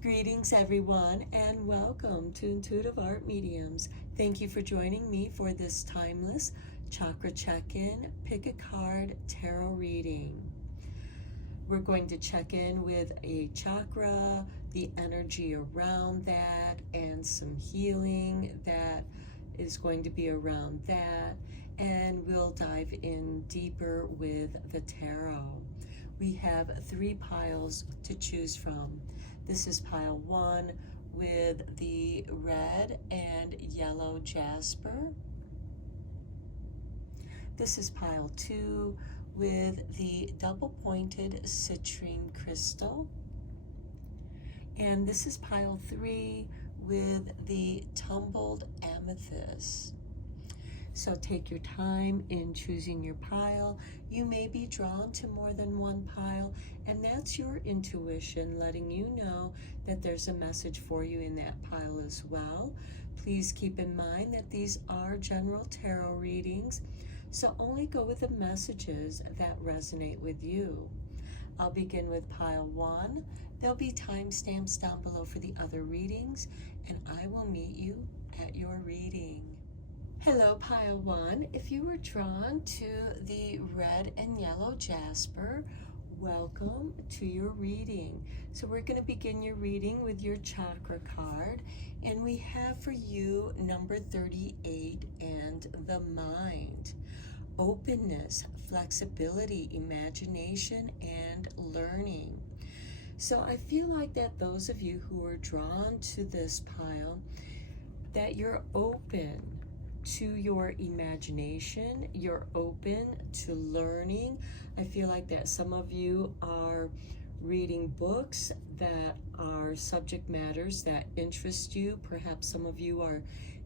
Greetings, everyone, and welcome to Intuitive Art Mediums. Thank you for joining me for this timeless chakra check-in, pick a card tarot reading. We're going to check in with a chakra, the energy around that, and some healing that is going to be around that, and we'll dive in deeper with the tarot. We have 3 piles to choose from. This is pile 1 with the red and yellow jasper. This is pile 2 with the double-pointed citrine crystal. And this is pile 3 with the tumbled amethyst. So take your time in choosing your pile. You may be drawn to more than one pile, and that's your intuition letting you know that there's a message for you in that pile as well. Please keep in mind that these are general tarot readings, so only go with the messages that resonate with you. I'll begin with pile 1. There'll be timestamps down below for the other readings, and I will meet you at your reading. Hello, pile 1. If you were drawn to the red and yellow jasper, welcome to your reading. So we're going to begin your reading with your chakra card, and we have for you number 38 and the mind. Openness, flexibility, imagination, and learning. So I feel like that those of you who are drawn to this pile, that you're open to your imagination, you're open to learning. I feel like that some of you are reading books that are subject matters that interest you. Perhaps some of you are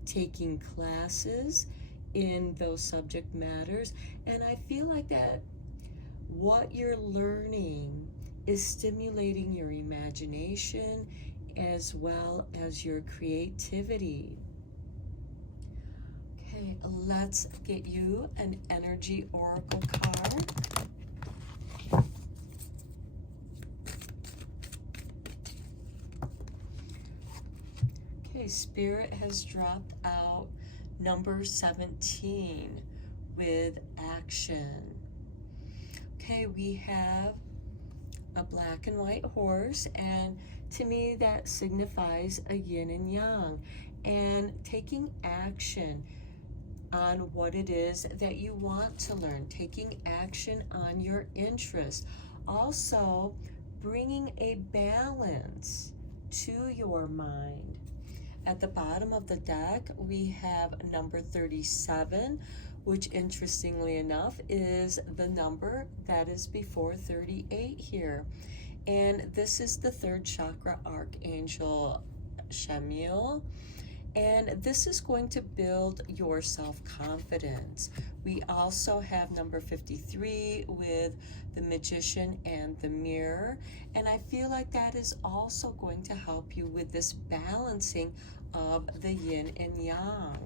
taking classes in those subject matters. And I feel like that what you're learning is stimulating your imagination as well as your creativity. Okay, let's get you an energy oracle card. Okay, Spirit has dropped out number 17 with action. Okay, we have a black and white horse, and to me that signifies a yin and yang, and taking action on what it is that you want to learn, taking action on your interests, also bringing a balance to your mind. At the bottom of the deck, we have number 37, which interestingly enough is the number that is before 38 here. And this is the 3rd chakra archangel, Shamiel. And this is going to build your self-confidence. We also have number 53 with the magician and the mirror. And I feel like that is also going to help you with this balancing of the yin and yang.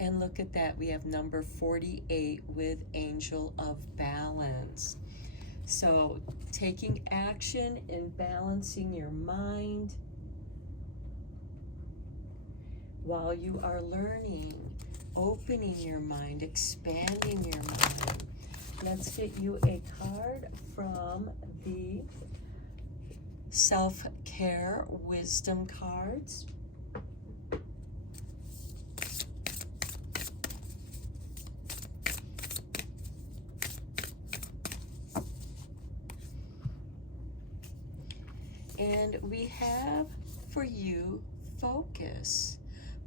And look at that, we have number 48 with angel of balance. So taking action and balancing your mind while you are learning, opening your mind, expanding your mind. Let's get you a card from the self-care wisdom cards. And we have for you focus,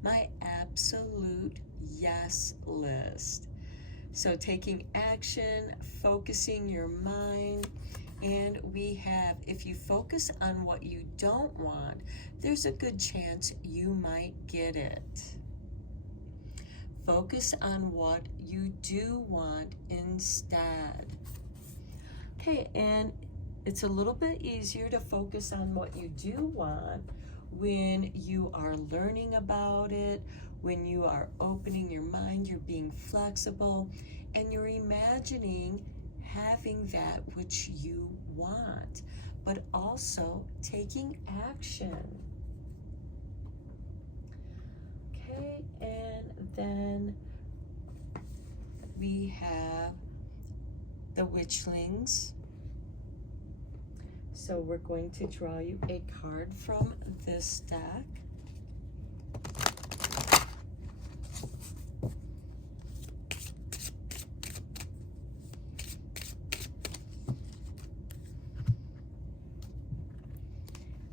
my absolute yes list. So taking action, focusing your mind, and we have, if you focus on what you don't want, there's a good chance you might get it. Focus on what you do want instead. Okay, and it's a little bit easier to focus on what you do want when you are learning about it, when you are opening your mind, you're being flexible, and you're imagining having that which you want. but also taking action. Okay, and then we have the witchlings. So we're going to draw you a card from this deck.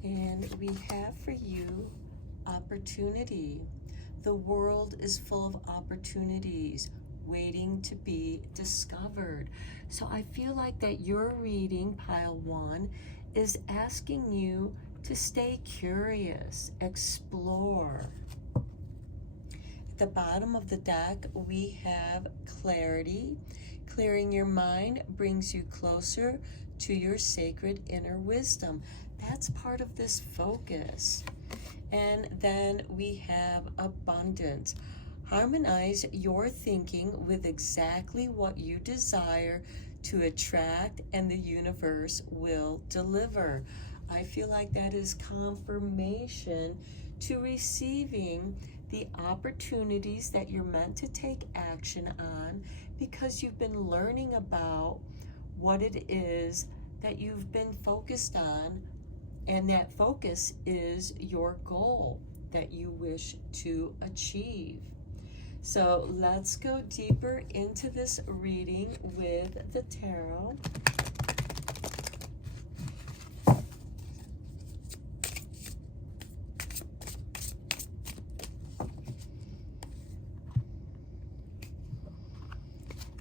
And we have for you opportunity. The world is full of opportunities waiting to be discovered. So I feel like that your reading, pile 1, is asking you to stay curious, explore. At the bottom of the deck, we have clarity. Clearing your mind brings you closer to your sacred inner wisdom. That's part of this focus. And then we have abundance. Harmonize your thinking with exactly what you desire to attract, and the universe will deliver. I feel like that is confirmation to receiving the opportunities that you're meant to take action on, because you've been learning about what it is that you've been focused on, and that focus is your goal that you wish to achieve. So let's go deeper into this reading with the tarot.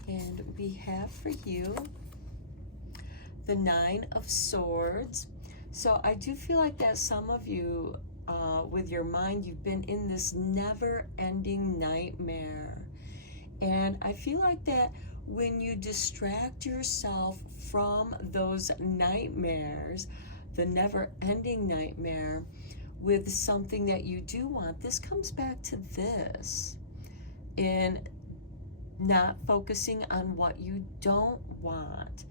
And we have for you the 9 of Swords. So I do feel like that some of you, with your mind, you've been in this never-ending nightmare. And I feel like that when you distract yourself from those nightmares, the never-ending nightmare, with something that you do want, this comes back to this. In not focusing on what you don't want.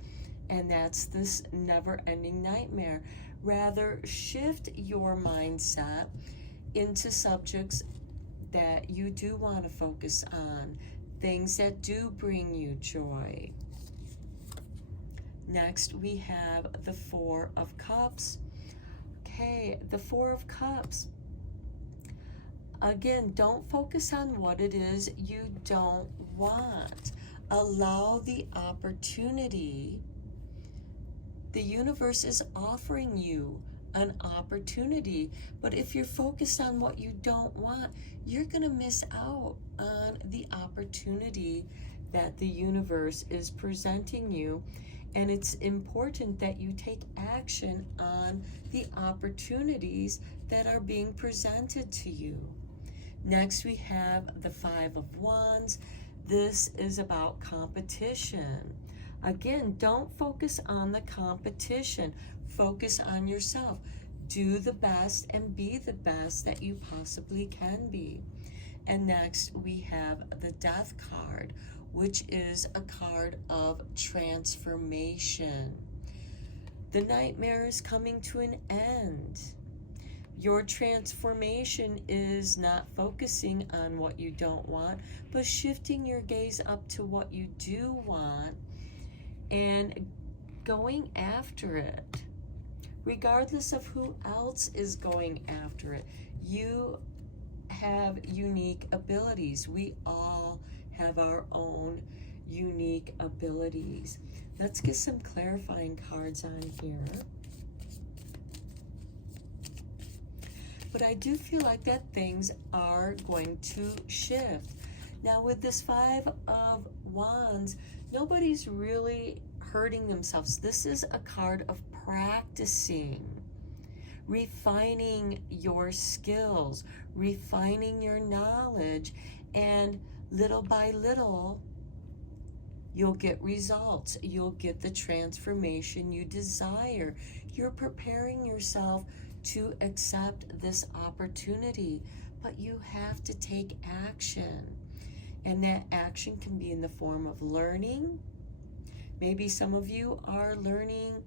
And that's this never-ending nightmare. Rather, shift your mindset into subjects that you do want to focus on, things that do bring you joy. Next, we have the 4 of Cups. Okay, the 4 of Cups. Again, don't focus on what it is you don't want. Allow the opportunity. The universe is offering you an opportunity, but if you're focused on what you don't want, you're going to miss out on the opportunity that the universe is presenting you. And it's important that you take action on the opportunities that are being presented to you. Next, we have the 5 of Wands. This is about competition. Again, don't focus on the competition. Focus on yourself. Do the best and be the best that you possibly can be. And next, we have the Death card, which is a card of transformation. The nightmare is coming to an end. Your transformation is not focusing on what you don't want, but shifting your gaze up to what you do want and going after it. Regardless of who else is going after it, you have unique abilities. We all have our own unique abilities. Let's get some clarifying cards on here. But I do feel like that things are going to shift. Now with this 5 of Wands, nobody's really hurting themselves. This is a card of practicing, refining your skills, refining your knowledge, and little by little, you'll get results. You'll get the transformation you desire. You're preparing yourself to accept this opportunity, but you have to take action. And that action can be in the form of learning. Maybe some of you are learning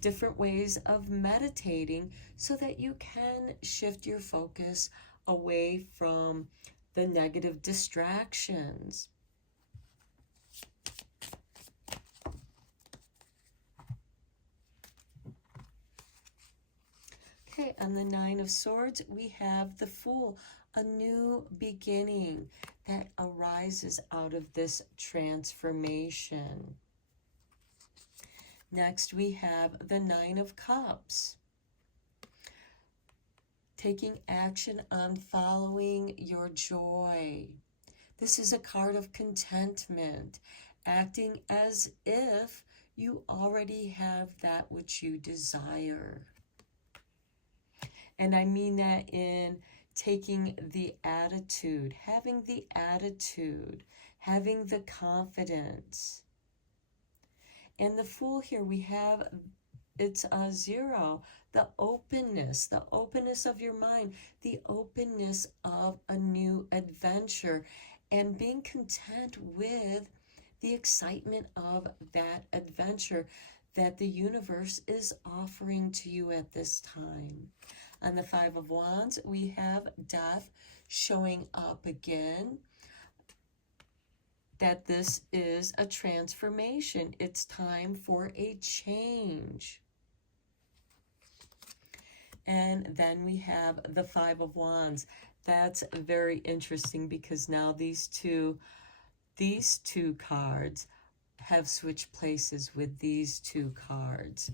different ways of meditating so that you can shift your focus away from the negative distractions. Okay, on the Nine of Swords, we have the Fool, a new beginning that arises out of this transformation. Next, we have the Nine of Cups, taking action on following your joy. This is a card of contentment, acting as if you already have that which you desire. And I mean that in taking the attitude, having the confidence. And the Fool here, we have, it's a 0, the openness of your mind, the openness of a new adventure, and being content with the excitement of that adventure that the universe is offering to you at this time. On the Five of Wands, we have Death showing up again, that this is a transformation. It's time for a change. And then we have the Five of Wands. That's very interesting because now these two cards have switched places with these two cards.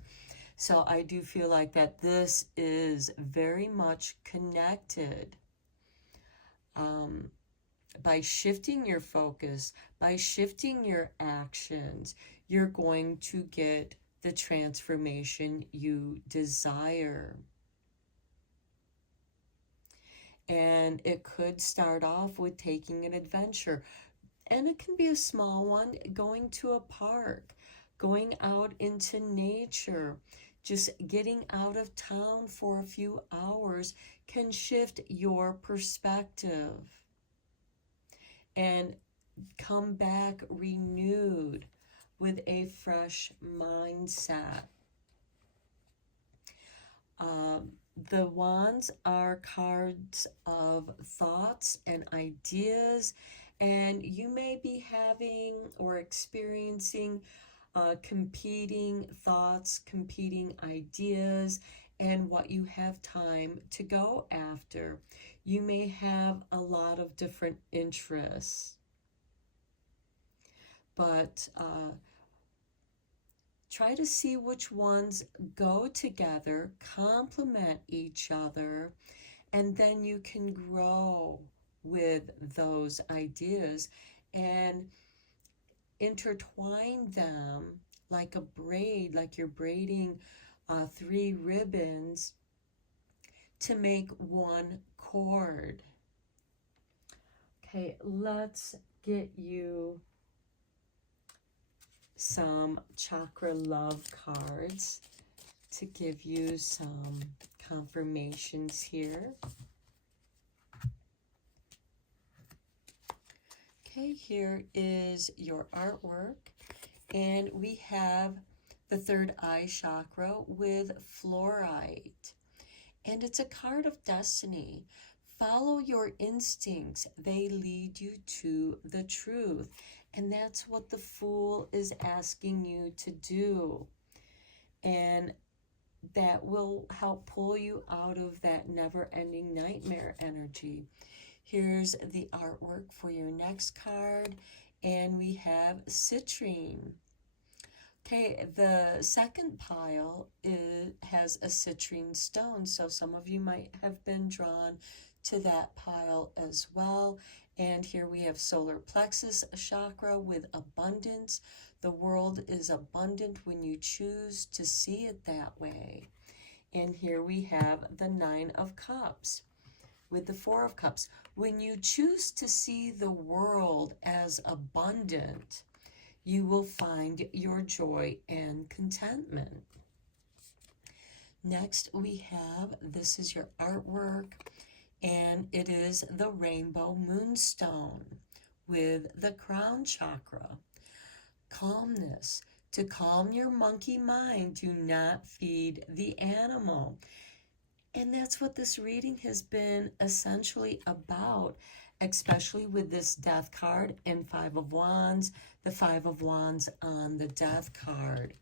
So I do feel like that this is very much connected. By shifting your focus, by shifting your actions, you're going to get the transformation you desire. And it could start off with taking an adventure. And it can be a small one, going to a park, going out into nature, just getting out of town for a few hours can shift your perspective and come back renewed with a fresh mindset. The Wands are cards of thoughts and ideas, and you may be having or experiencing competing thoughts, competing ideas, and what you have time to go after. You may have a lot of different interests, but try to see which ones go together, complement each other, and then you can grow with those ideas and intertwine them like a braid, like you're braiding 3 ribbons to make one cord. Okay, let's get you some chakra love cards to give you some confirmations here. Okay, here is your artwork, and we have the third eye chakra with fluorite, and it's a card of destiny. Follow your instincts. They lead you to the truth. And that's what the Fool is asking you to do. And that will help pull you out of that never-ending nightmare energy. Here's the artwork for your next card. And we have citrine. Okay, the second pile has a citrine stone. So some of you might have been drawn to that pile as well. And here we have solar plexus chakra with abundance. The world is abundant when you choose to see it that way. And here we have the 9 of Cups with the 4 of Cups. When you choose to see the world as abundant, you will find your joy and contentment. Next we have, this is your artwork, and it is the rainbow moonstone with the crown chakra. Calmness, To calm your monkey mind, do not feed the animal. And that's what this reading has been essentially about, especially with this Death card and Five of Wands, the Five of Wands on the Death card.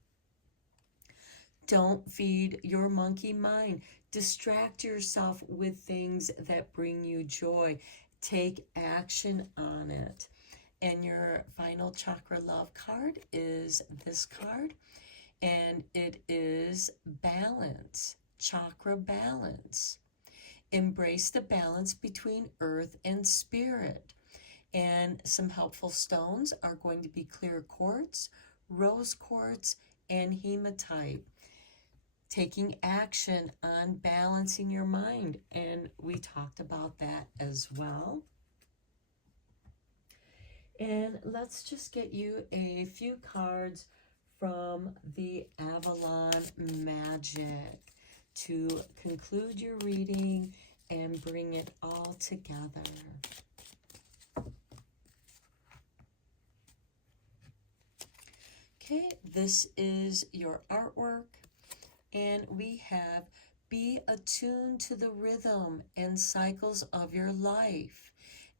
Don't feed your monkey mind. Distract yourself with things that bring you joy. Take action on it. And your final chakra love card is this card, and it is balance, chakra balance. Embrace the balance between earth and spirit. And some helpful stones are going to be clear quartz, rose quartz, and hematite. Taking action on balancing your mind, and we talked about that as well. And let's just get you a few cards from the Avalon Magic to conclude your reading and bring it all together. Okay, this is your artwork, and we have be attuned to the rhythm and cycles of your life,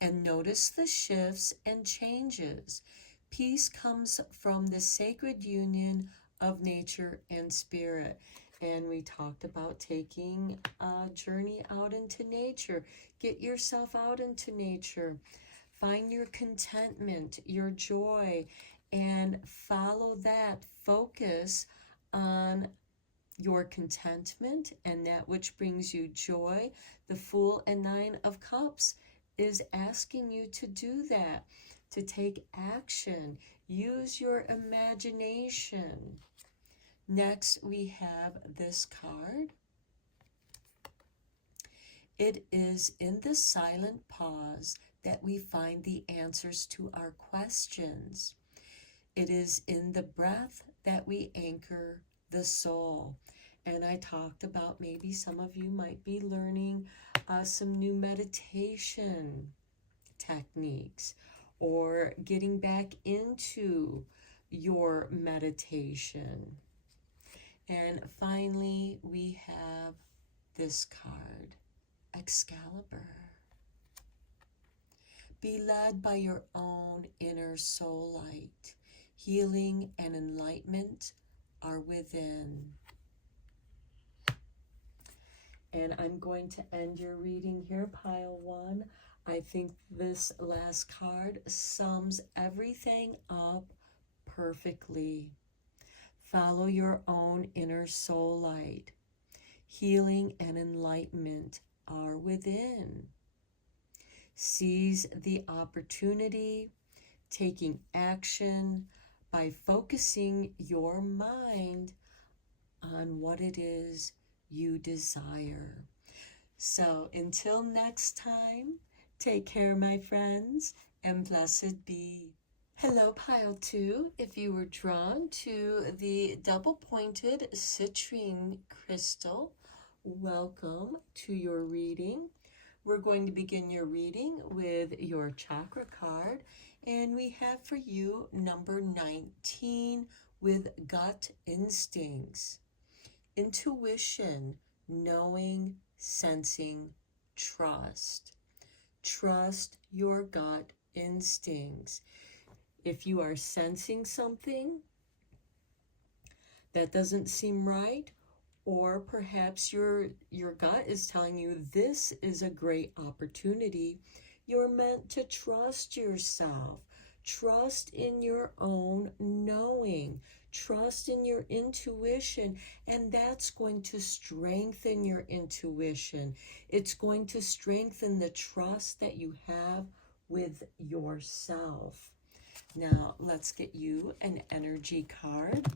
and notice the shifts and changes. Peace comes from the sacred union of nature and spirit. And we talked about taking a journey out into nature. Get yourself out into nature. Find your contentment, your joy, and follow that. Focus on your contentment and that which brings you joy. The Fool and Nine of Cups is asking you to do that, to take action. Use your imagination. Next, we have this card. It is in the silent pause that we find the answers to our questions. It is in the breath that we anchor the soul. And I talked about maybe some of you might be learning some new meditation techniques, or getting back into your meditation. And finally, we have this card, Excalibur. Be led by your own inner soul light. Healing and enlightenment are within. And I'm going to end your reading here, pile one. I think this last card sums everything up perfectly. Follow your own inner soul light. Healing and enlightenment are within. Seize the opportunity, taking action by focusing your mind on what it is you desire. So until next time, take care, my friends, and blessed be. Hello, pile two. If you were drawn to the double-pointed citrine crystal, welcome to your reading. We're going to begin your reading with your chakra card, and we have for you number 19 with gut instincts. Intuition, knowing, sensing, trust. Trust your gut instincts. If you are sensing something that doesn't seem right, or perhaps your gut is telling you this is a great opportunity, you're meant to trust yourself. Trust in your own knowing. Trust in your intuition, and that's going to strengthen your intuition. It's going to strengthen the trust that you have with yourself. Now, let's get you an energy card.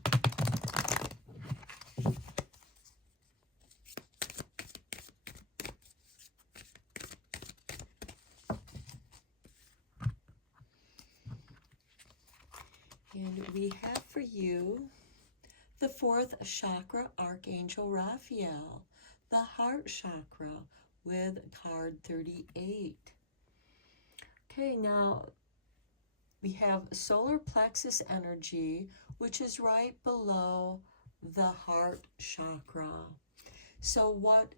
And we have for you the fourth chakra, Archangel Raphael, the heart chakra with card 38. Okay, now We have solar plexus energy, which is right below the heart chakra. So what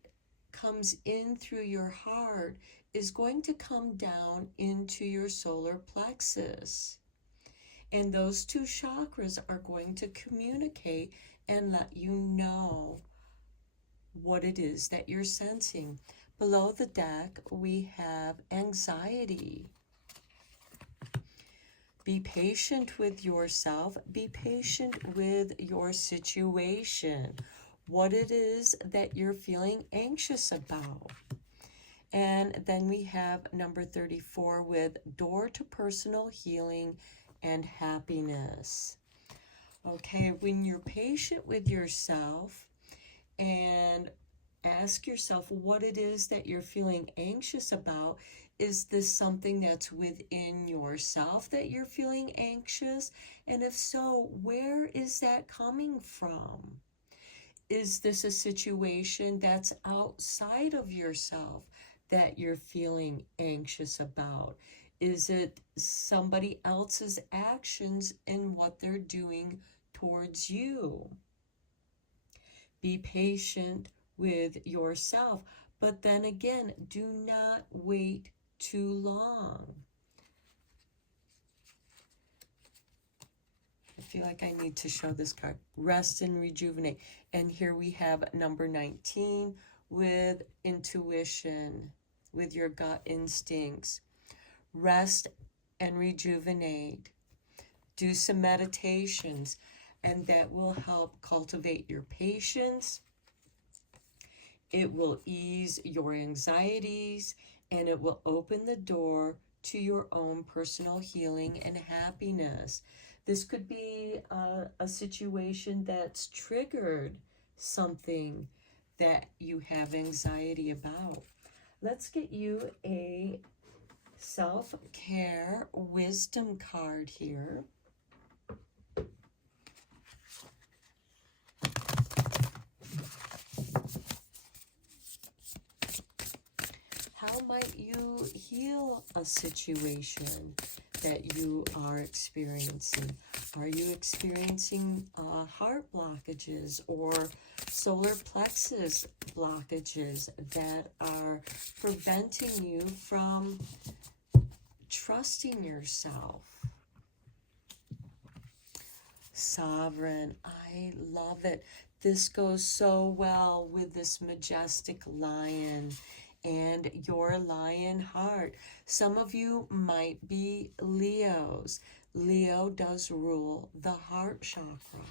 comes in through your heart is going to come down into your solar plexus. And those two chakras are going to communicate and let you know what it is that you're sensing. Below the deck, we have anxiety. Be patient with yourself. Be patient with your situation. What it is that you're feeling anxious about. And then we have number 34 with door to personal healing and happiness. Okay, when you're patient with yourself and ask yourself what it is that you're feeling anxious about. Is this something that's within yourself that you're feeling anxious? And if so, where is that coming from? Is this a situation that's outside of yourself that you're feeling anxious about? Is it somebody else's actions and what they're doing towards you? Be patient with yourself, but then again, do not wait too long. I feel like I need to show this card. Rest and rejuvenate. And here we have number 19 with intuition, with your gut instincts. Rest and rejuvenate. Do some meditations, and that will help cultivate your patience. It will ease your anxieties, and it will open the door to your own personal healing and happiness. This could be a situation that's triggered something that you have anxiety about. Let's get you a self-care wisdom card here. How might you heal a situation that you are experiencing? Are you experiencing heart blockages or solar plexus blockages that are preventing you from trusting yourself? Sovereign, I love it. This goes so well with this majestic lion and your lion heart. Some of you might be Leos. Leo does rule the heart chakra.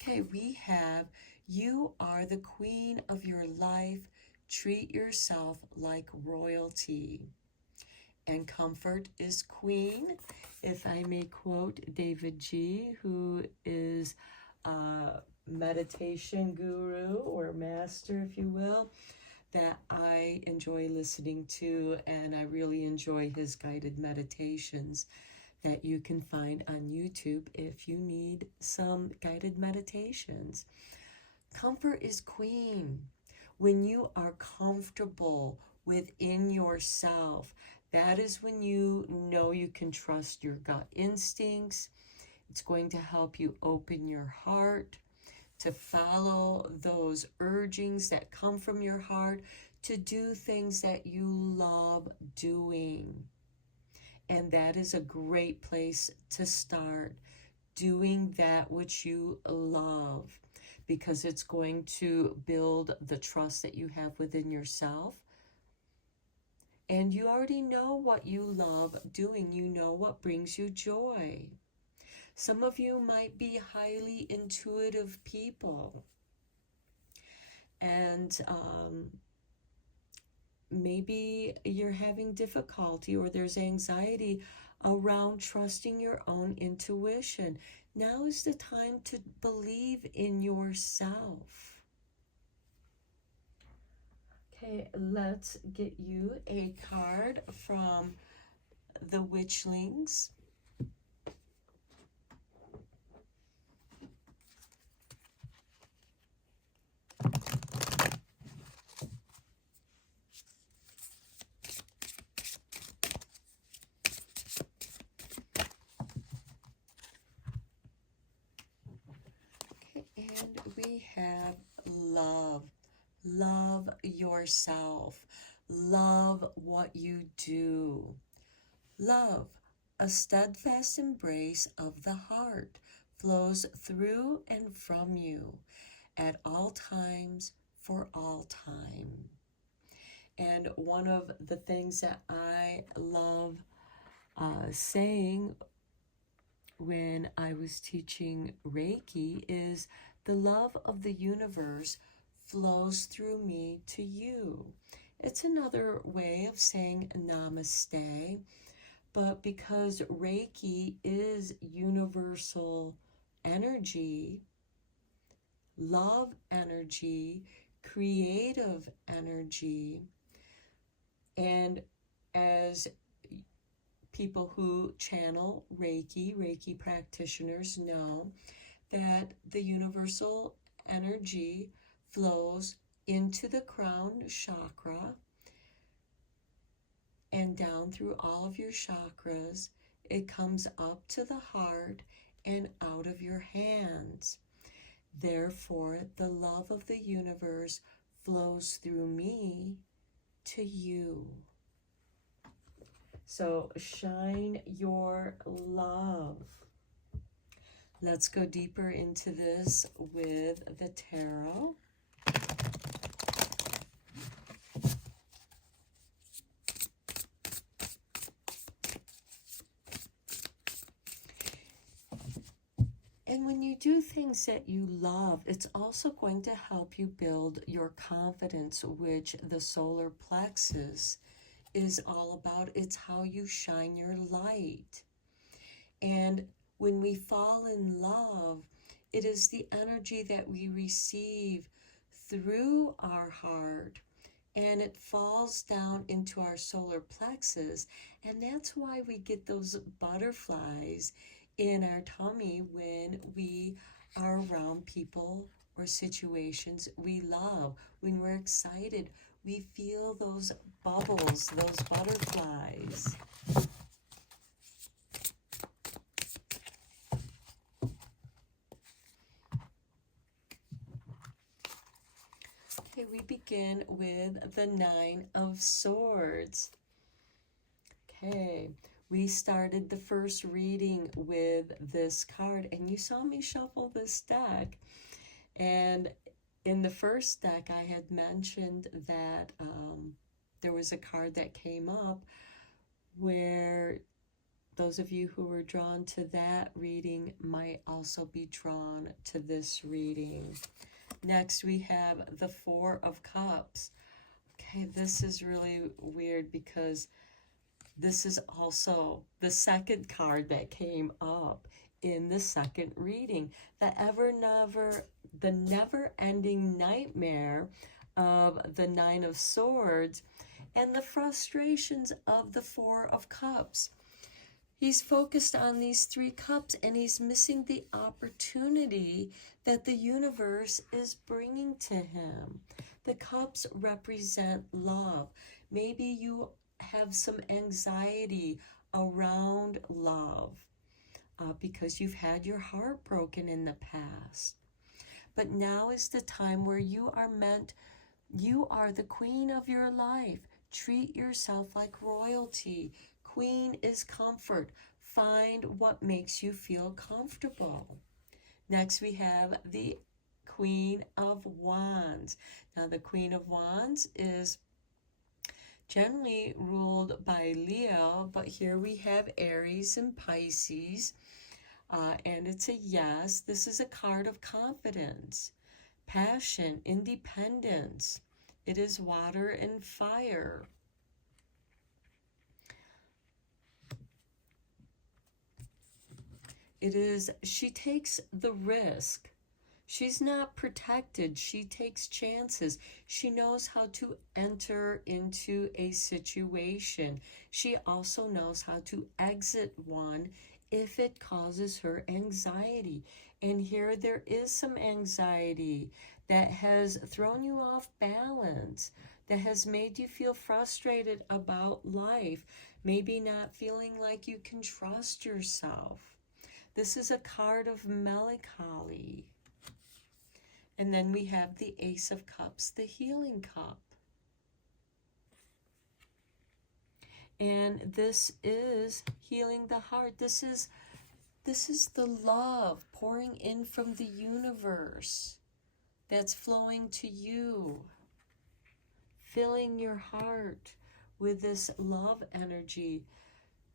Okay, we have, you are the queen of your life. Treat yourself like royalty. And comfort is queen. If I may quote David G., who is a meditation guru or master, if you will, that I enjoy listening to, and I really enjoy his guided meditations that you can find on YouTube if you need some guided meditations. Comfort is queen. When you are comfortable within yourself, that is when you know you can trust your gut instincts. It's going to help you open your heart to follow those urgings that come from your heart, to do things that you love doing. And that is a great place to start, doing that which you love, because it's going to build the trust that you have within yourself. And you already know what you love doing. You know what brings you joy. Some of you might be highly intuitive people, and maybe you're having difficulty or there's anxiety around trusting your own intuition. Now is the time to believe in yourself. Okay, let's get you a card from the Witchlings. love yourself. Love what you do. Love, a steadfast embrace of the heart, flows through and from you at all times, for all time. And one of the things that I love saying when I was teaching Reiki is the love of the universe flows through me to you. It's another way of saying namaste, but because Reiki is universal energy, love energy, creative energy, and as people who channel Reiki practitioners know that the universal energy flows into the crown chakra and down through all of your chakras. It comes up to the heart and out of your hands. Therefore, the love of the universe flows through me to you. So shine your love. Let's go deeper into this with the tarot. And when you do things that you love, it's also going to help you build your confidence, which the solar plexus is all about. It's how you shine your light. And when we fall in love, it is the energy that we receive through our heart, and it falls down into our solar plexus. And that's why we get those butterflies in our tummy when we are around people or situations we love. When we're excited, we feel those bubbles, those butterflies. Okay, we begin with the Nine of Swords. Okay, we started the first reading with this card, and you saw me shuffle this deck. And in the first deck, I had mentioned that there was a card that came up where those of you who were drawn to that reading might also be drawn to this reading. Next, we have the Four of Cups. Okay, this is really weird because this is also the second card that came up in the second reading. The never-ending nightmare of the Nine of Swords and the frustrations of the Four of Cups. He's focused on these three cups, and he's missing the opportunity that the universe is bringing to him. The cups represent love. Maybe you have some anxiety around love because you've had your heart broken in the past. But now is the time where you are the queen of your life. Treat yourself like royalty. Queen is comfort. Find what makes you feel comfortable. Next, we have the Queen of Wands. Now, the Queen of Wands is generally ruled by Leo, but here we have Aries and Pisces, and it's a yes. This is a card of confidence, passion, independence. It is water and fire. It is, she takes the risk. She's not protected. She takes chances. She knows how to enter into a situation. She also knows how to exit one if it causes her anxiety. And here there is some anxiety that has thrown you off balance, that has made you feel frustrated about life, maybe not feeling like you can trust yourself. This is a card of melancholy. And then we have the Ace of Cups, the healing cup. And this is healing the heart. This is the love pouring in from the universe that's flowing to you, filling your heart with this love energy,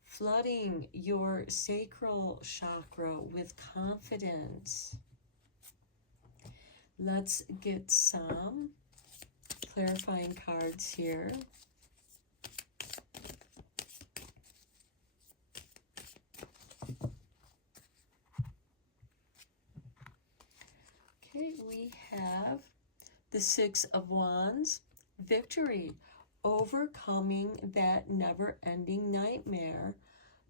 flooding your sacral chakra with confidence. Let's get some clarifying cards here. Okay, we have the Six of Wands, victory, overcoming that never-ending nightmare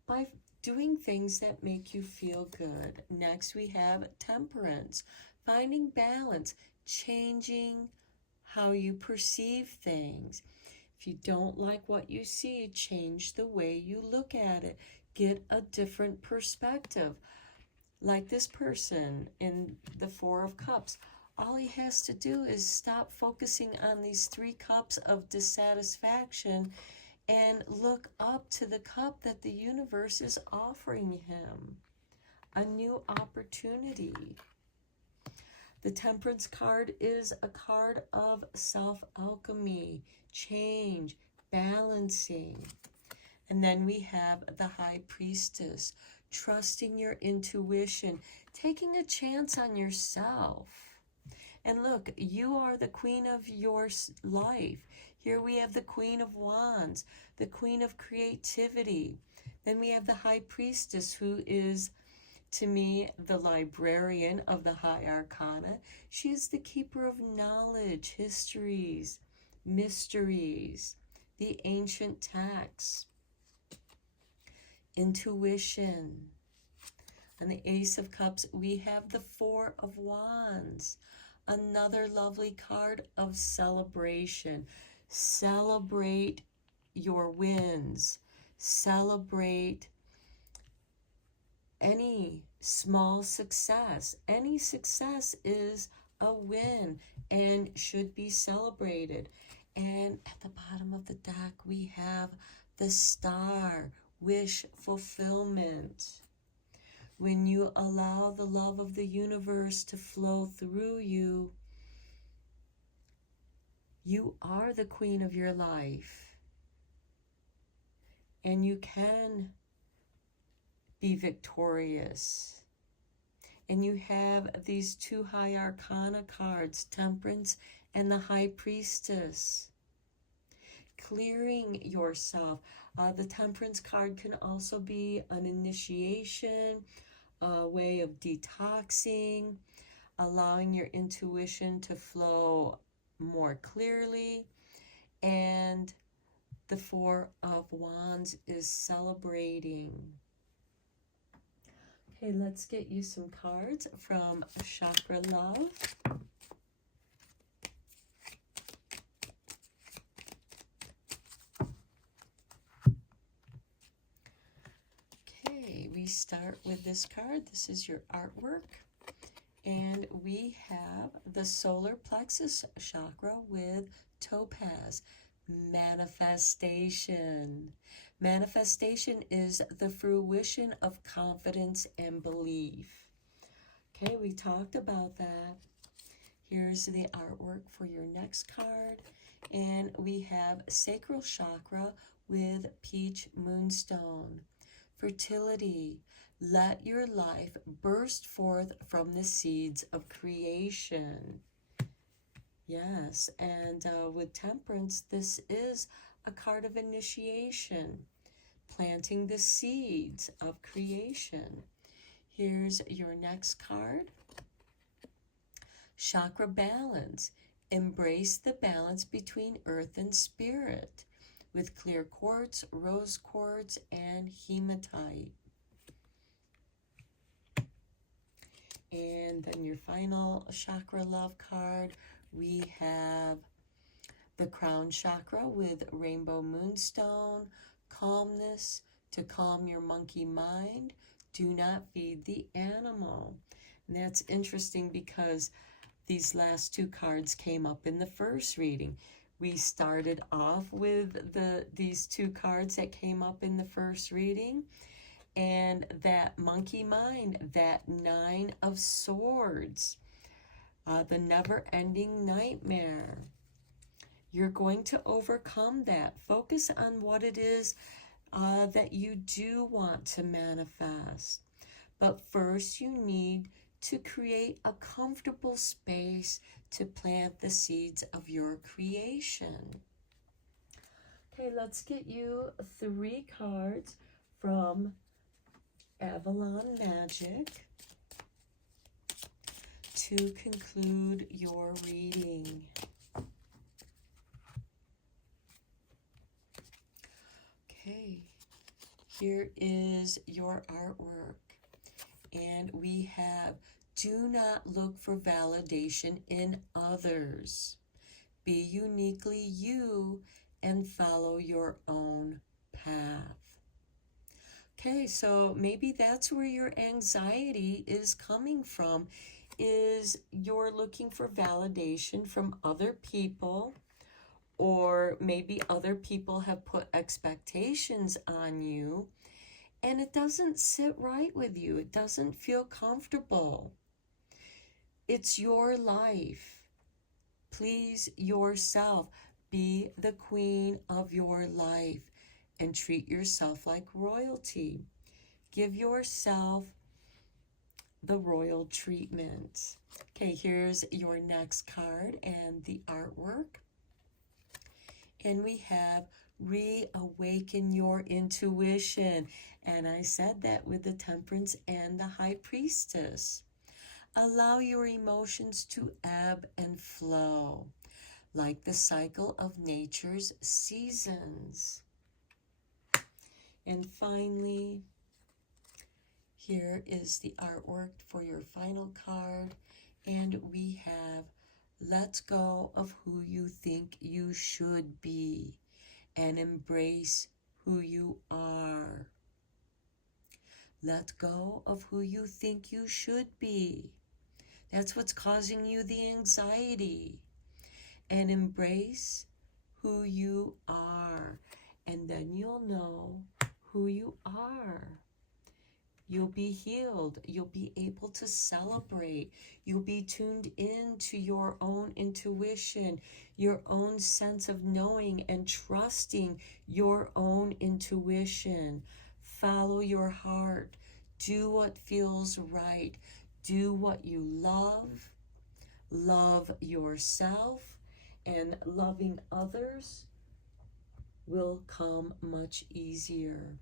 by doing things that make you feel good. Next, we have Temperance, finding balance, changing how you perceive things. If you don't like what you see, change the way you look at it. Get a different perspective. Like this person in the Four of Cups, all he has to do is stop focusing on these 3 cups of dissatisfaction and look up to the cup that the universe is offering him. A new opportunity. The Temperance card is a card of self-alchemy, change, balancing. And then we have the High Priestess, trusting your intuition, taking a chance on yourself. And look, you are the queen of your life. Here we have the Queen of Wands, the Queen of Creativity. Then we have the High Priestess, who is, to me, the librarian of the High Arcana. She is the keeper of knowledge, histories, mysteries, the ancient texts, intuition. On the Ace of Cups, we have the Four of Wands, another lovely card of celebration. Celebrate your wins. Celebrate any small success. Any success is a win and should be celebrated. And at the bottom of the deck, we have the Star, wish fulfillment. When you allow the love of the universe to flow through you, you are the queen of your life. And you can be victorious. And you have these 2 High Arcana cards, Temperance and the High Priestess. Clearing yourself. The Temperance card can also be an initiation, a way of detoxing, allowing your intuition to flow more clearly. And the Four of Wands is celebrating. Okay, let's get you some cards from Chakra Love. We start with this card. This is your artwork. And we have the solar plexus chakra with topaz. Manifestation. Manifestation is the fruition of confidence and belief. Okay, we talked about that. Here's the artwork for your next card. And we have sacral chakra with peach moonstone. Fertility. Let your life burst forth from the seeds of creation. Yes, and with Temperance, this is a card of initiation, planting the seeds of creation. Here's your next card. Chakra balance. Embrace the balance between earth and spirit with clear quartz, rose quartz, and hematite. And then your final chakra love card, we have the crown chakra with rainbow moonstone, calmness to calm your monkey mind. Do not feed the animal. And that's interesting because these last two cards came up in the first reading. We started off with these two cards that came up in the first reading, and that monkey mind, that Nine of Swords, the never-ending nightmare. You're going to overcome that. Focus on what it is that you do want to manifest. But first, you need to create a comfortable space to plant the seeds of your creation. Okay, let's get you 3 cards from Avalon Magic to conclude your reading. Okay, here is your artwork. And we have, do not look for validation in others. Be uniquely you and follow your own path. Okay, so maybe that's where your anxiety is coming from, is you're looking for validation from other people, or maybe other people have put expectations on you, and it doesn't sit right with you. It doesn't feel comfortable. It's your life. Please yourself. Be the queen of your life and treat yourself like royalty. Give yourself the royal treatment. Okay, here's your next card and the artwork. And we have reawaken your intuition. And I said that with the Temperance and the High Priestess. Allow your emotions to ebb and flow, like the cycle of nature's seasons. And finally, here is the artwork for your final card. And we have, let go of who you think you should be and embrace who you are. Let go of who you think you should be. That's what's causing you the anxiety. And embrace who you are. And then you'll know who you are. You'll be healed. You'll be able to celebrate. You'll be tuned in to your own intuition, your own sense of knowing and trusting your own intuition. Follow your heart. Do what feels right. Do what you love. Love yourself, and loving others will come much easier.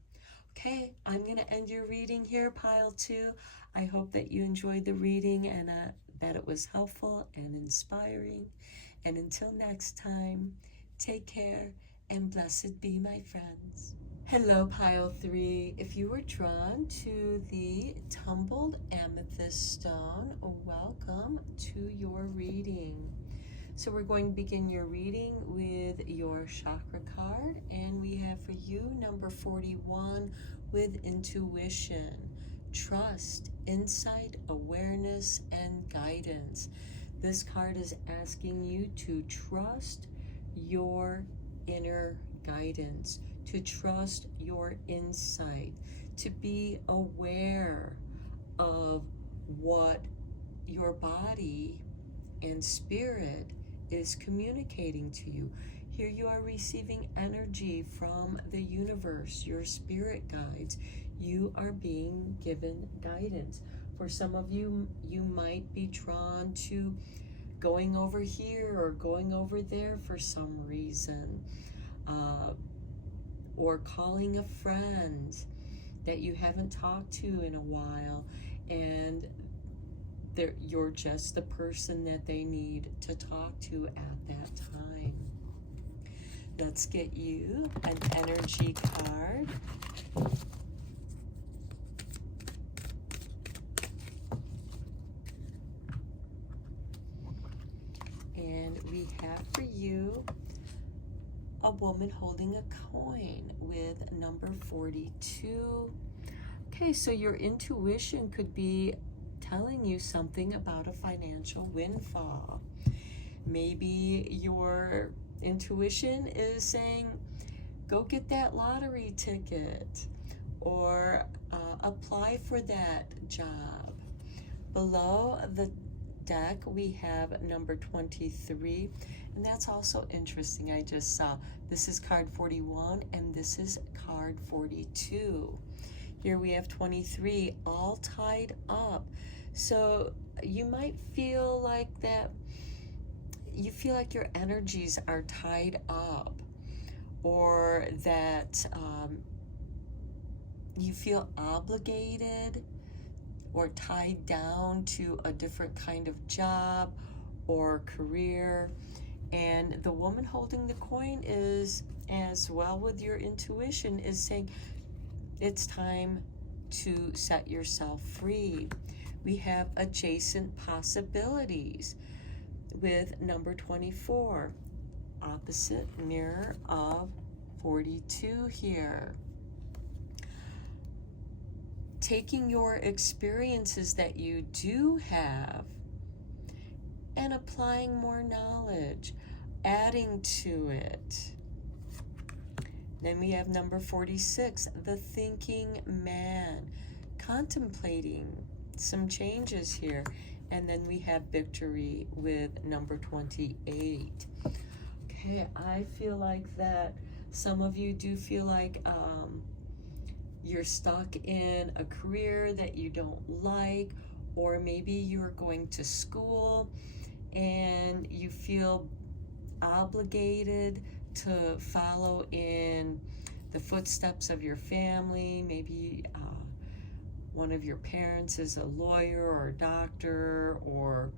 Okay, I'm going to end your reading here, Pile 2. I hope that you enjoyed the reading and that it was helpful and inspiring. And until next time, take care and blessed be, my friends. Hello, Pile 3. If you were drawn to the tumbled amethyst stone, welcome to your reading. So we're going to begin your reading with your chakra card, and we have for you number 41 with intuition, trust, insight, awareness, and guidance. This card is asking you to trust your inner guidance, to trust your insight, to be aware of what your body and spirit is communicating to you. Here you are receiving energy from the universe, your spirit guides. You are being given guidance. For some of you, you might be drawn to going over here or going over there for some reason. Or calling a friend that you haven't talked to in a while, and you're just the person that they need to talk to at that time. Let's get you an energy card. And we have for you a woman holding a coin with number 42. Okay, so your intuition could be telling you something about a financial windfall. Maybe your intuition is saying, go get that lottery ticket, or apply for that job. Below the deck, we have number 23, and that's also interesting. I just saw this is card 41, and this is card 42. Here we have 23, all tied up. So you might feel like that, you feel like your energies are tied up, or that you feel obligated or tied down to a different kind of job or career. And the woman holding the coin is, as well with your intuition, is saying it's time to set yourself free. We have adjacent possibilities with number 24, opposite mirror of 42 here. Taking your experiences that you do have and applying more knowledge, adding to it. Then we have number 46, the thinking man, contemplating some changes here. And then we have victory with number 28. Okay, I feel like that some of you do feel like you're stuck in a career that you don't like, or maybe you're going to school and you feel obligated to follow in the footsteps of your family. Maybe one of your parents is a lawyer or a doctor or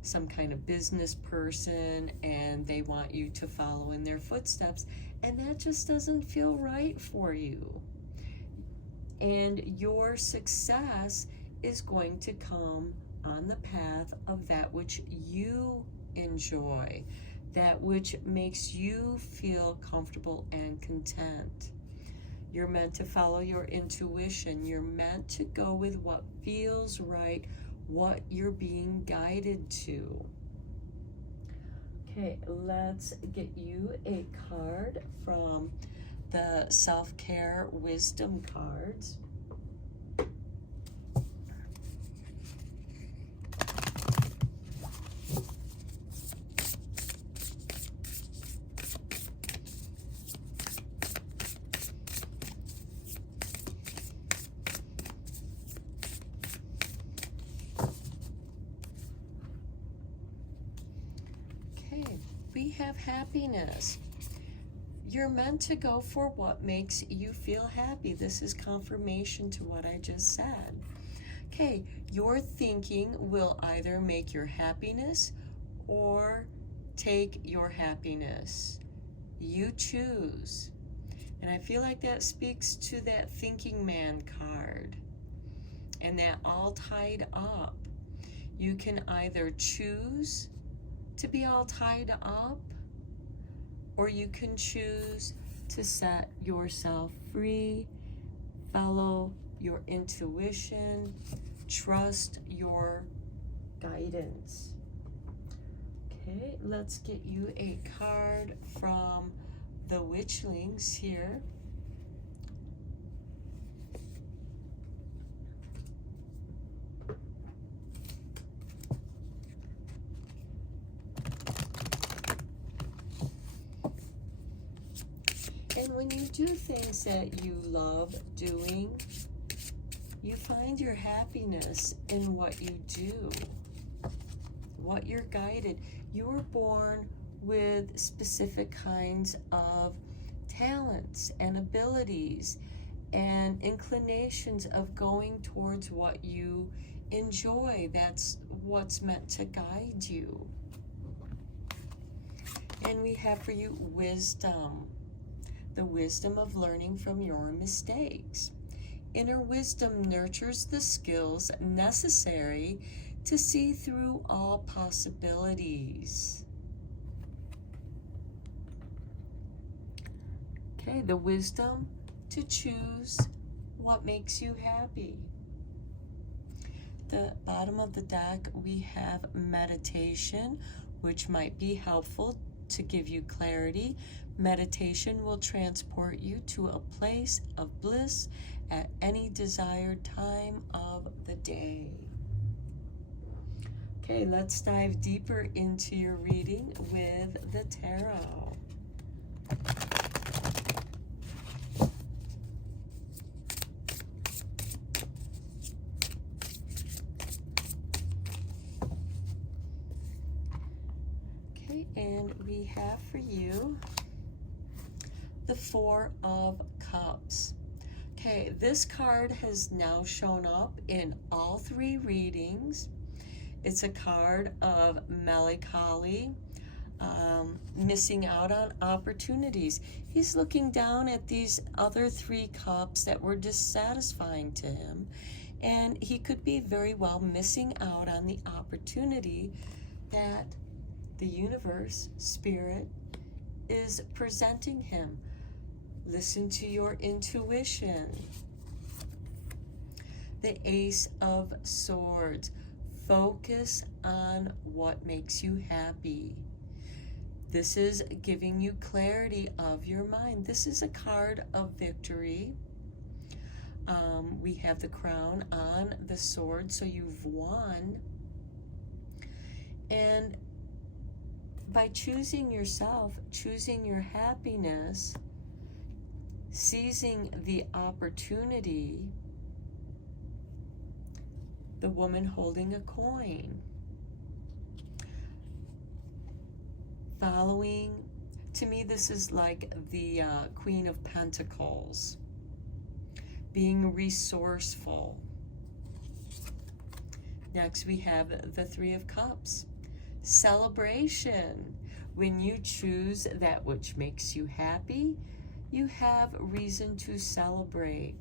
some kind of business person, and they want you to follow in their footsteps, and that just doesn't feel right for you. And your success is going to come on the path of that which you enjoy, that which makes you feel comfortable and content. You're meant to follow your intuition. You're meant to go with what feels right, what you're being guided to. Okay, let's get you a card from the self-care wisdom cards. Okay, we have happiness. You're meant to go for what makes you feel happy. This is confirmation to what I just said. Okay, your thinking will either make your happiness or take your happiness. You choose. And I feel like that speaks to that thinking man card and that all tied up. You can either choose to be all tied up, or you can choose to set yourself free, follow your intuition, trust your guidance. Okay, let's get you a card from the Witchlings here. And when you do things that you love doing, you find your happiness in what you do, what you're guided. You were born with specific kinds of talents and abilities and inclinations of going towards what you enjoy. That's what's meant to guide you. And we have for you wisdom. The wisdom of learning from your mistakes. Inner wisdom nurtures the skills necessary to see through all possibilities. Okay, the wisdom to choose what makes you happy. the bottom of the deck, we have meditation, which might be helpful to give you clarity. Meditation will transport you to a place of bliss at any desired time of the day. Okay, let's dive deeper into your reading with the tarot. Okay, and we have for you the Four of Cups. Okay, this card has now shown up in all three readings. It's a card of melancholy, missing out on opportunities. He's looking down at these other three cups that were dissatisfying to him, and he could be very well missing out on the opportunity that the universe, spirit, is presenting him. Listen to your intuition. The Ace of Swords. Focus on what makes you happy. This is giving you clarity of your mind. This is a card of victory. We have the crown on the sword, so you've won. And by choosing yourself, choosing your happiness, seizing the opportunity, the woman holding a coin, following, to me this is like the Queen of Pentacles, being resourceful. Next we have the Three of Cups, celebration. When you choose that which makes you happy, you have reason to celebrate.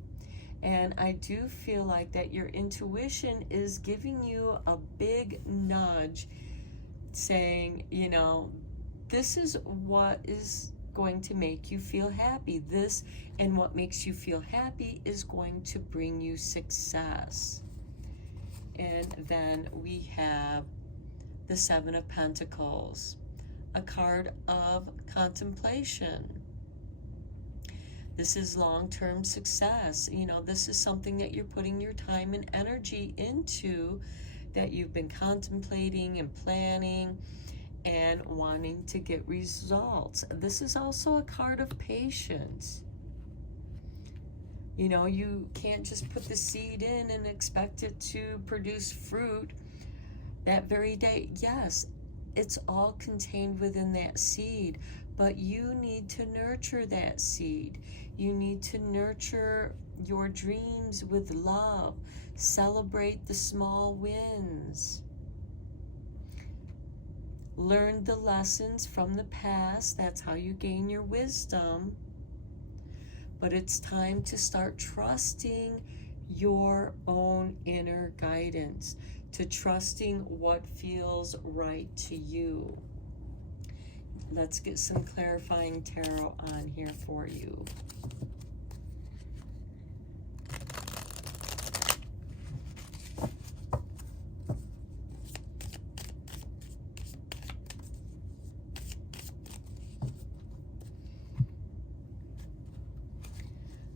And I do feel like that your intuition is giving you a big nudge saying, you know, this is what is going to make you feel happy. This and what makes you feel happy is going to bring you success. And then we have the Seven of Pentacles, a card of contemplation. This is long-term success. You know, this is something that you're putting your time and energy into, that you've been contemplating and planning and wanting to get results. This is also a card of patience. You know, you can't just put the seed in and expect it to produce fruit that very day. Yes, it's all contained within that seed, but you need to nurture that seed. You need to nurture your dreams with love. Celebrate the small wins. Learn the lessons from the past. That's how you gain your wisdom. But it's time to start trusting your own inner guidance, to trusting what feels right to you. Let's get some clarifying tarot on here for you.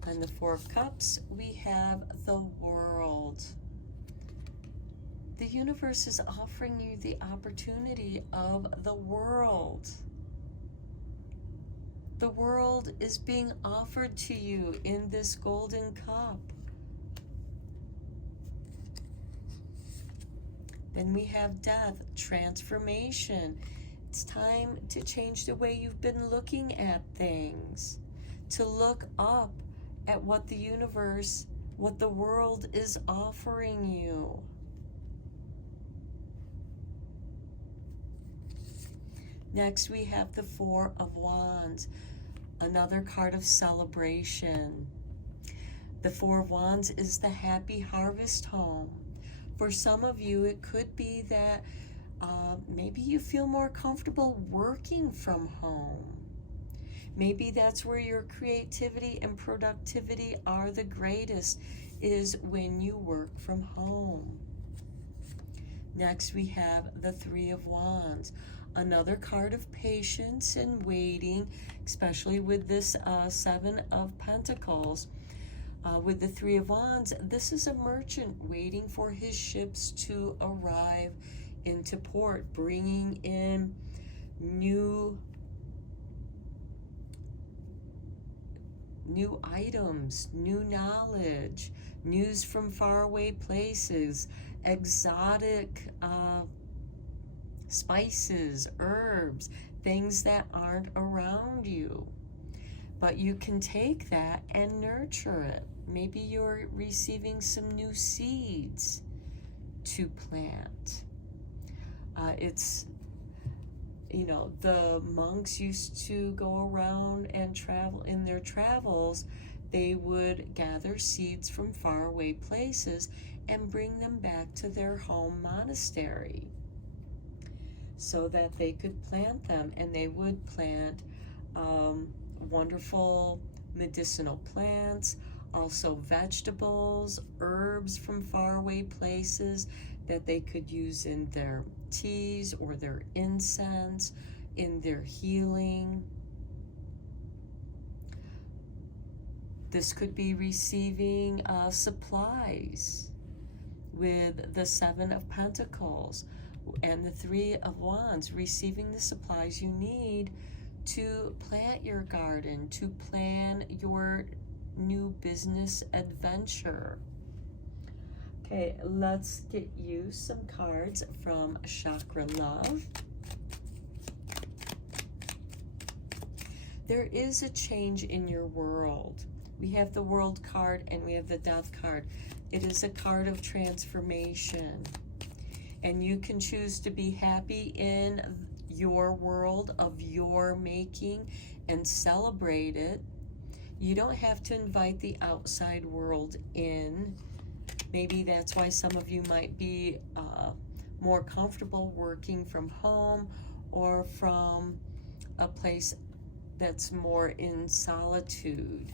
On the Four of Cups, we have the World. The universe is offering you the opportunity of the world. The world is being offered to you in this golden cup. Then we have Death, transformation. It's time to change the way you've been looking at things, to look up at what the universe, what the world is offering you. Next, we have the Four of Wands, another card of celebration. The Four of Wands is the happy harvest home. For some of you, it could be that maybe you feel more comfortable working from home. Maybe that's where your creativity and productivity are the greatest, is when you work from home. Next, we have the Three of Wands, another card of patience and waiting, especially with this Seven of Pentacles. With the Three of Wands, this is a merchant waiting for his ships to arrive into port, bringing in new items, new knowledge, news from faraway places, exotic spices, herbs, things that aren't around you. But you can take that and nurture it. Maybe you're receiving some new seeds to plant. It's, you know, the monks used to go around and travel. In their travels, they would gather seeds from faraway places and bring them back to their home monastery so that they could plant them. And they would plant wonderful medicinal plants, also vegetables, herbs from faraway places that they could use in their teas or their incense, in their healing. This could be receiving supplies with the Seven of Pentacles and the Three of Wands, receiving the supplies you need to plant your garden, to plan your new business adventure. Okay, let's get you some cards from Chakra Love. There is a change in your world. We have the World card and we have the Death card. It is a card of transformation. And you can choose to be happy in your world of your making and celebrate it. You don't have to invite the outside world in. Maybe that's why some of you might be more comfortable working from home or from a place that's more in solitude.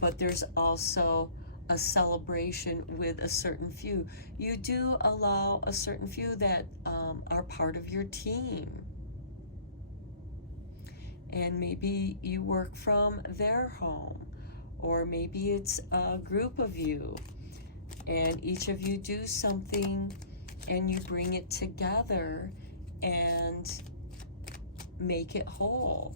But there's also a celebration with a certain few. You do allow a certain few that are part of your team. And maybe you work from their home, or maybe it's a group of you, and each of you do something and you bring it together and make it whole.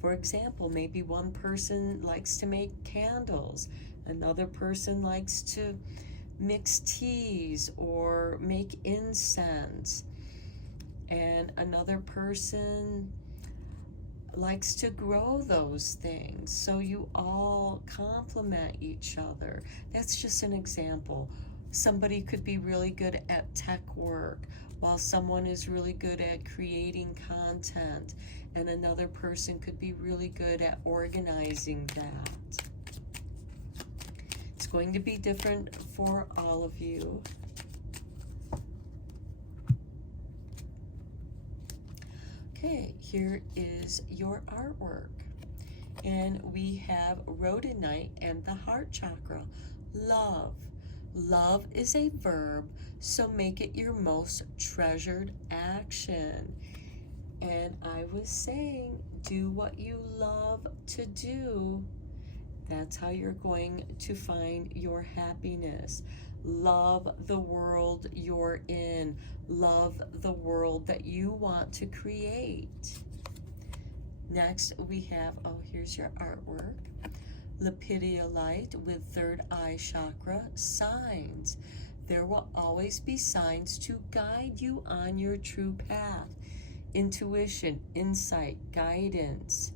For example, maybe one person likes to make candles, another person likes to mix teas or make incense, and another person likes to grow those things. So you all complement each other. That's just an example. Somebody could be really good at tech work, while someone is really good at creating content, and another person could be really good at organizing that. It's going to be different for all of you. Okay, here is your artwork. And we have rhodonite and the heart chakra. Love. Love is a verb, so make it your most treasured action. And I was saying, do what you love to do. That's how you're going to find your happiness. Love the world you're in. Love the world that you want to create. Next, we have, oh, here's your artwork. Lepidolite with third eye chakra, signs. There will always be signs to guide you on your true path. Intuition, insight, guidance.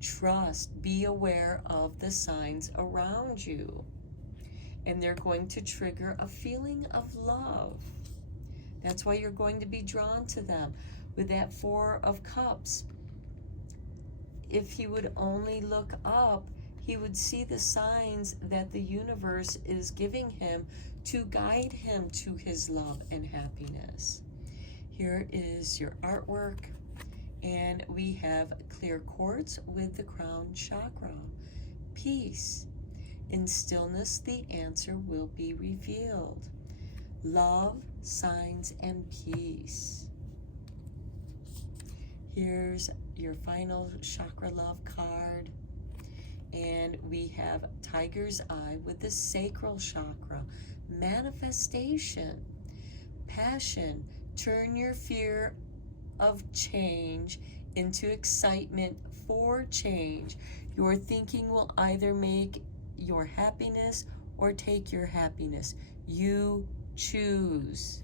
Trust, be aware of the signs around you. And they're going to trigger a feeling of love. That's why you're going to be drawn to them. With that Four of Cups, if he would only look up, he would see the signs that the universe is giving him to guide him to his love and happiness. Here is your artwork, and we have clear quartz with the crown chakra. Peace. In stillness, the answer will be revealed. Love, signs, and peace. Here's your final chakra love card. And we have Tiger's Eye with the sacral chakra. Manifestation. Passion. Turn your fear of change into excitement for change. Your thinking will either make your happiness or take your happiness. You choose.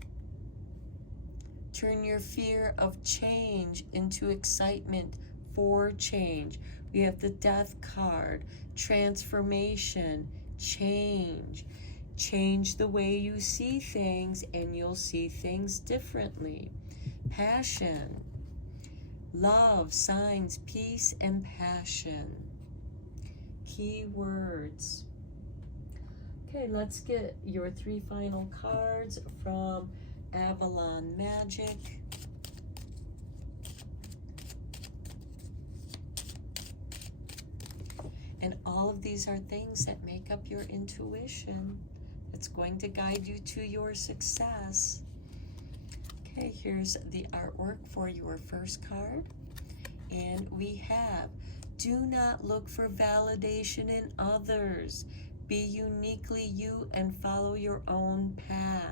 Turn your fear of change into excitement for change. We have the Death card. Transformation. Change. Change the way you see things and you'll see things differently. Passion. Love, signs, peace, and passion. Key words. Okay, let's get your 3 final cards from Avalon Magic. And all of these are things that make up your intuition. It's going to guide you to your success. Okay, here's the artwork for your first card. And we have, do not look for validation in others. Be uniquely you and follow your own path.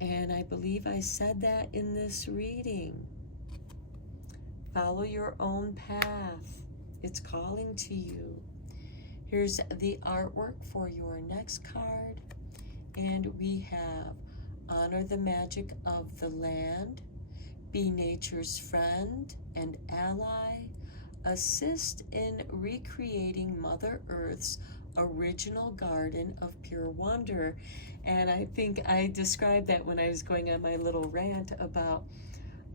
And I believe I said that in this reading. Follow your own path. It's calling to you. Here's the artwork for your next card. And we have, honor the magic of the land, be nature's friend and ally, assist in recreating Mother Earth's original garden of pure wonder. And I think I described that when I was going on my little rant about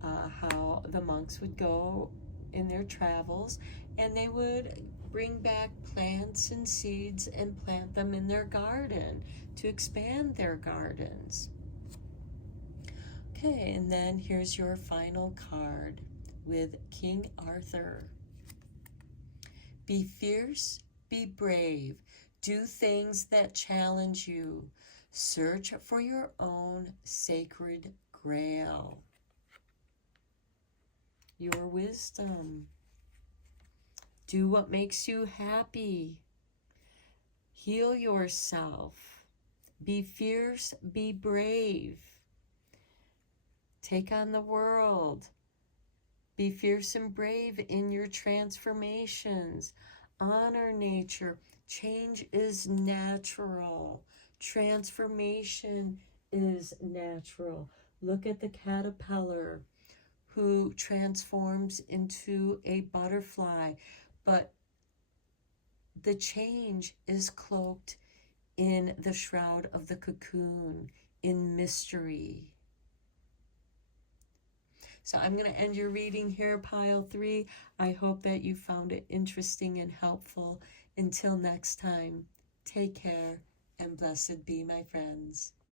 how the monks would go in their travels and they would bring back plants and seeds and plant them in their garden to expand their gardens. Okay, and then here's your final card with King Arthur. Be fierce, be brave, do things that challenge you. Search for your own sacred grail. Your wisdom. Do what makes you happy. Heal yourself. Be fierce, be brave. Take on the world. Be fierce and brave in your transformations. Honor nature. Change is natural. Transformation is natural. Look at the caterpillar who transforms into a butterfly, but the change is cloaked in the shroud of the cocoon, in mystery. So I'm going to end your reading here, Pile 3. I hope that you found it interesting and helpful. Until next time, take care and blessed be, my friends.